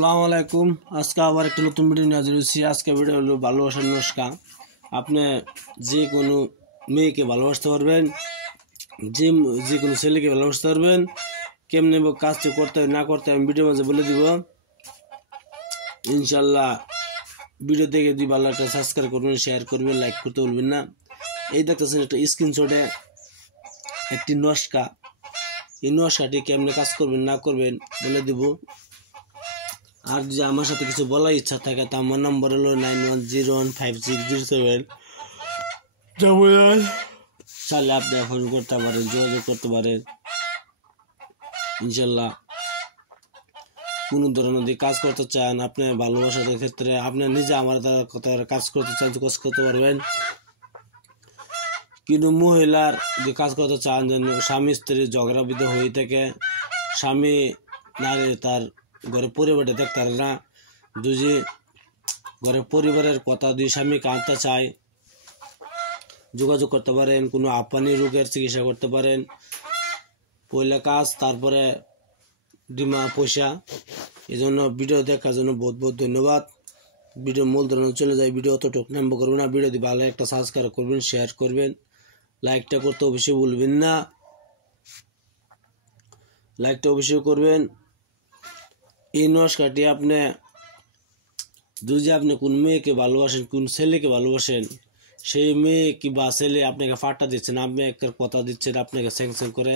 আসসালামু আলাইকুম। আজকে আবার একটা নতুন ভিডিও নিয়ে হাজির হয়েছি। আজকে ভিডিও হলো ভালোবাসার নুস্খা। আপনি যে কোনো মেয়েকে ভালোবাসতে পারবেন, যে কোনো ছেলেকে ভালোবাসতে পারবেন। কেমনে কাজটা করতে হয় না করতে হয় আমি ভিডিওর মাঝে বলে দিব ইনশাল্লাহ। ভিডিও দেখে যদি ভালো একটা সাবস্ক্রাইব করবেন, শেয়ার করবেন, লাইক করতে বলবেন না। এই দেখতেছেন একটা স্ক্রিনশটে একটি নুস্খা। এই নুস্খাটি কেমনে কাজ করবেন না করবেন বলে দিব। আর যদি আমার সাথে কিছু বলার ইচ্ছা থাকে তা আমার নম্বর হলো 91015607। চাইলে আপনি ফোন করতে পারেন, যোগাযোগ করতে পারেন। ইনশাল্লাহ কোনো ধরনের যদি কাজ করতে চান, আপনি ভালোবাসার ক্ষেত্রে আপনি নিজে আমার দ্বারা কাজ করতে চান, কাজ করতে পারবেন। কিন্তু মহিলার যে কাজ করতে চান, যেন স্বামী স্ত্রী ঝগড়া বিধ হয়ে থাকে, স্বামী নারী তার ঘরে পরিবারটা দেখতে পারে না, যদি ঘরের পরিবারের কথা দুই স্বামীকে আনতে চায়, যোগাযোগ করতে পারেন। কোনো আপানি রোগের চিকিৎসা করতে পারেন। পয়লা কাজ, তারপরে ডিমা পয়সা। এই জন্য ভিডিও দেখার জন্য বহুত বহুত ধন্যবাদ। ভিডিও মূল ধরনের চলে যায়, ভিডিও অতটুক নাম্বার করবেন না। ভিডিও দিয়ে ভালো একটা সাবস্ক্রাইব করবেন, শেয়ার করবেন, লাইকটা করতে অবশ্যই ভুলবেন না। লাইকটা অবশ্যই করবেন। এই নুস্খাটি আপনি যদি আপনি কোন মেয়েকে ভালোবাসেন, কোন ছেলেকে ভালোবাসেন, সেই মেয়ে কি বা ছেলে আপনাকে ফাটা দিচ্ছেন, আপনি একটা কথা দিচ্ছেন, আপনাকে স্যাংশন করে,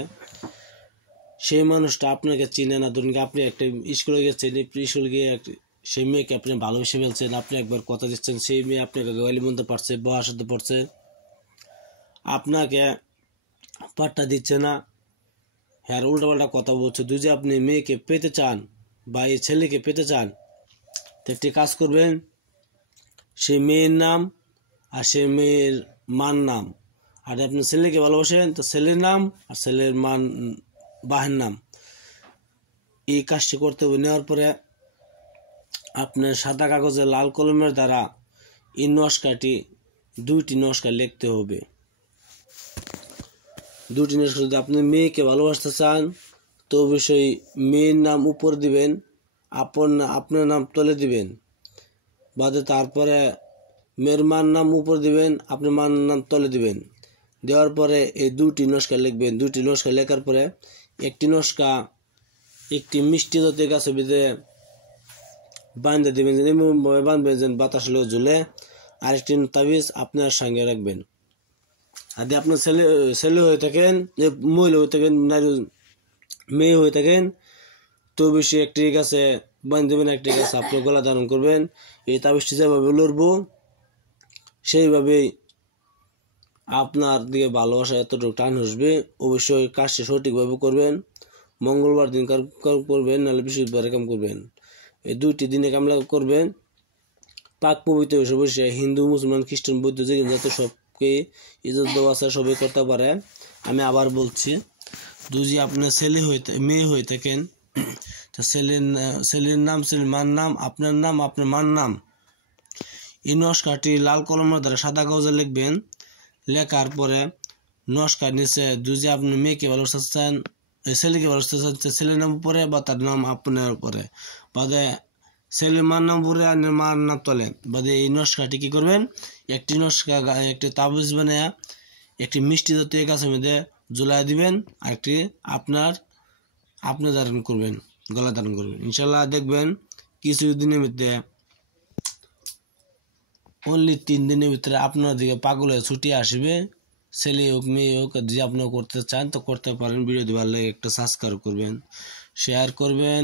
সেই মানুষটা আপনাকে চিনে না। ধরুন আপনি একটা স্কুলে গেছেন, স্কুলে গিয়ে সেই মেয়েকে আপনি ভালোবেসে ফেলছেন, আপনি একবার কথা দিচ্ছেন, সেই মেয়ে আপনাকে গালি মন্দ পারছে, বহার সাথে পড়ছে, আপনাকে পাট্টা দিচ্ছে না, হ্যাঁ উল্টাপাল্টা কথা বলছে। যদি আপনি মেয়েকে পেতে চান বা এই ছেলেকে পেতে চান, তো একটি কাজ করবেন, সেই মেয়ের নাম আর সেই মেয়ের মার নাম, আর আপনি ছেলেকে ভালোবাসেন তো ছেলের নাম আর ছেলের মান বাহের নাম, এই কাজটি করতে হবে। নেওয়ার পরে আপনার সাদা কাগজে লাল কলমের দ্বারা এই নুস্খাটি দুইটি নুস্খা লিখতে হবে। দুটি নুস্খা যদি আপনি মেয়েকে ভালোবাসতে চান তো অবশ্যই মেয়ের নাম উপর দিবেন, আপনার নাম তলে দিবেন বাদে, তারপরে মেয়ের মার নাম উপর দিবেন, আপনার মার নাম তলে দিবেন। দেওয়ার পরে এই দুটি নুস্খা লিখবেন। দুটি নুস্খা লেখার পরে একটি নুস্খা একটি মিষ্টি জাতীয় গাছে বেঁধে বাঁধে দেবেন, এমনভাবে বাঁধবেন যেন বাতাস হলেও ঝুলে। আরেকটি তাবিজ আপনার সঙ্গে রাখবেন। আর যদি আপনার ছেলে হয়ে থাকেন, মহিলা হয়ে থাকেন, নারী মেয়ে হয়ে থাকেন, তো বেশি একটি গাছে বাঁধ দেবেন, একটি গাছে আপনার গলা ধারণ করবেন। এই তাবিজটি যেভাবে লড়বো সেইভাবেই আপনার দিকে ভালোবাসা এতটুকু টান আসবে। অবশ্যই কাজটি সঠিকভাবে করবেন। মঙ্গলবার দিন করবেন, নাহলে বৃহস্পতিবার কাম করবেন। এই দুইটি দিনে কামলা করবেন। পাক পবিত্র হিসেবে বসে হিন্দু, মুসলমান, খ্রিস্টান, বৌদ্ধ যে যত সবকে ইজ্জত দেওয়া আছে সবাই করতে পারে। আমি আবার বলছি, যদি আপনার মেয়ে হয়ে থাকেন, তো ছেলের নাম, ছেলের মার নাম, আপনার নাম, আপনার মার নাম, এই নুস্খাটি লাল কলমের দ্বারা সাদা কাগজে লিখবেন। লেখার পরে নুস্খার নিচে যদি আপনি মেয়েকে ভালোবাসতে চান, ছেলেকে ভালোবাসতে চান, ছেলের নাম উপরে বা তার নাম আপনার উপরে, বাদে ছেলের মার নাম উপরে আর মার নাম তোলেন। বাদে এই নুস্খাটি কি করবেন, একটি নুস্খা একটি তাবিজ বানিয়ে একটি মিষ্টি জাতীয় গাছের মধ্যে ঝুলাই দিবেন, আর একটি আপনি ধারণ করবেন, গলা ধারণ করবেন। ইনশাল্লাহ দেখবেন কিছু দিনের মধ্যে, অনলি 3 দিনের ভিতরে আপনার দিকে পাগল হয়ে ছুটি আসবে। ছেলে হোক মেয়ে হোক, যদি আপনিও করতে চান তো করতে পারেন। ভিডিও ভালো লাগে একটা সাবস্ক্রাইব করবেন, শেয়ার করবেন,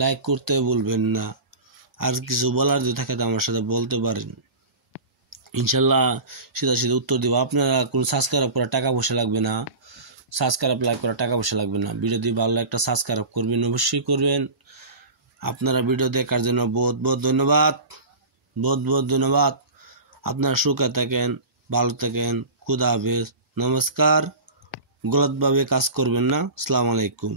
লাইক করতে ভুলবেন না। আর কিছু বলার যদি থাকে তো আমার সাথে বলতে পারেন। ইনশাল্লাহ সিধা উত্তর দেবো। আপনারা কোনো সাবস্ক্রাইব করা টাকা পয়সা লাগবে না, সাবস্ক্রাইব লাইক করা টাকা পয়সা লাগবে না। ভিডিও দিয়ে ভালো একটা সাবস্ক্রাইব করবেন, অবশ্যই করবেন। আপনারা ভিডিও দেখার জন্য বহুত বহুত ধন্যবাদ, বহুত বহুত ধন্যবাদ। আপনারা সুখে থাকেন, ভালো থাকেন। খুদা হাফেজ, নমস্কার। গলতভাবে কাজ করবেন না। আসসালামু আলাইকুম।